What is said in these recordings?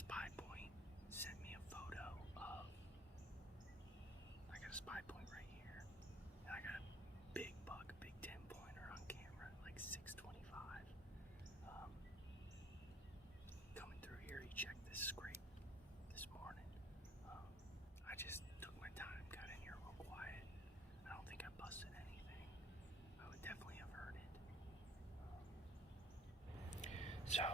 Spy Point sent me a photo of, I got a spy point right here, and I got a big buck, a big 10 pointer on camera, like 625. Coming through here, he checked this scrape this morning. I just took my time, got in here real quiet. I don't think I busted anything. I would definitely have heard it. So,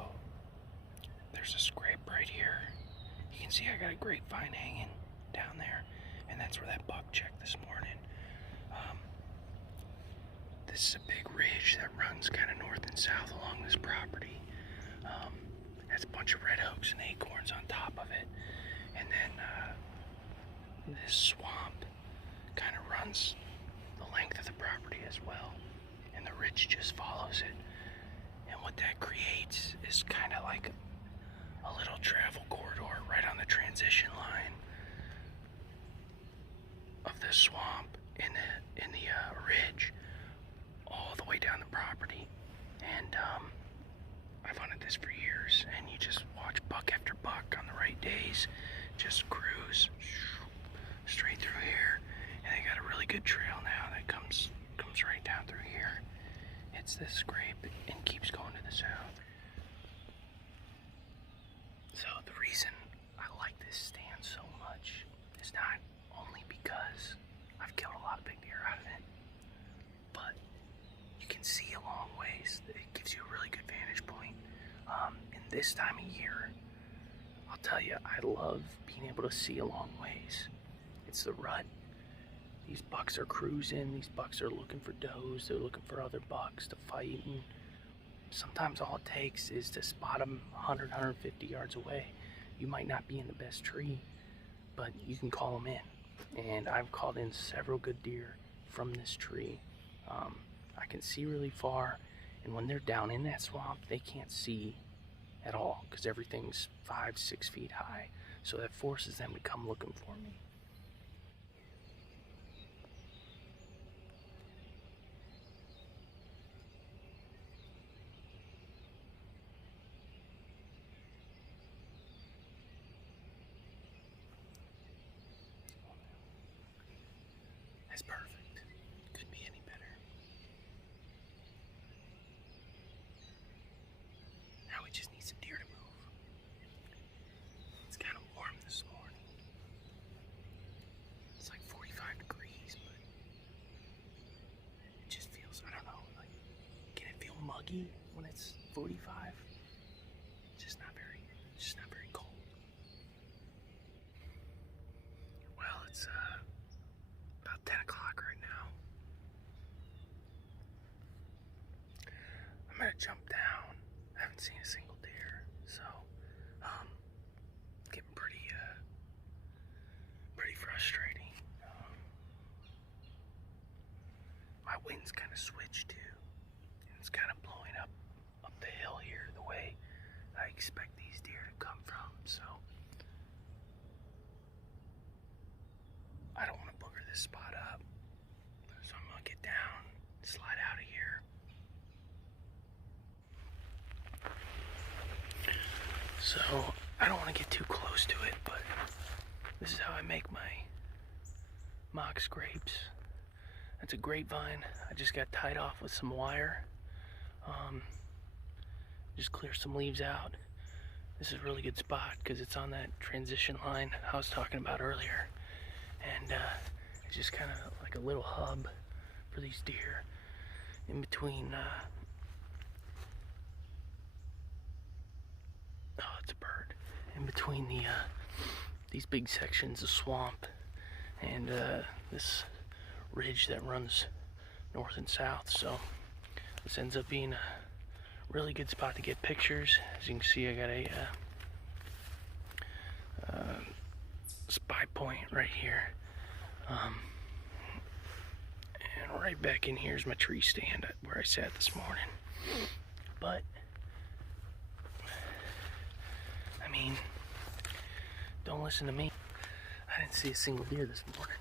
there's a scrape right here. You can see I got a grapevine hanging down there, and that's where that buck checked this morning. This is a big ridge that runs kind of north and south along this property. Has a bunch of red oaks and acorns on top of it, and then this swamp kind of runs the length of the property as well, and the ridge just follows it. And what that creates is kind of like a little travel corridor right on the transition line of the swamp in the ridge all the way down the property. And I've hunted this for years, and you just watch buck after buck on the right days just cruise straight through here. And they got a really good trail now that comes right down through here. It's this scrape and keeps going to the south. So the reason I like this stand so much is not only because I've killed a lot of big deer out of it, but you can see a long ways. It gives you a really good vantage point. And this time of year, I'll tell you, I love being able to see a long ways. It's the rut. These bucks are cruising. These bucks are looking for does. They're looking for other bucks to fight. And sometimes all it takes is to spot them 100, 150 yards away. You might not be in the best tree, but you can call them in. And I've called in several good deer from this tree. I can see really far, and when they're down in that swamp, they can't see at all because everything's 5-6 feet high. So that forces them to come looking for me. That's perfect. Couldn't be any better. Now we just need some deer to move. It's kind of warm this morning. It's like 45 degrees, but it just feels, I don't know, like, can it feel muggy when it's 45? It's just not very cold. Well, it's about 10 o'clock right now. I'm gonna jump down. I haven't seen a single deer, so getting pretty frustrating. My wind's kind of switched too, and it's kind of blowing up the hill here the way I expect these deer to come from. So I don't want to booger this spot up, so I'm gonna get down, slide out of here. So I don't want to get too close to it, but this is how I make my mock scrapes. That's a grapevine. I just got tied off with some wire. Just clear some leaves out. This is a really good spot because it's on that transition line I was talking about earlier. And it's just kind of like a little hub for these deer in between. Oh, it's a bird. In between these big sections of swamp and this ridge that runs north and south. So this ends up being a really good spot to get pictures. As you can see, I got a spy point right here. And right back in here is my tree stand where I sat this morning. But I mean, don't listen to me. I didn't see a single deer this morning.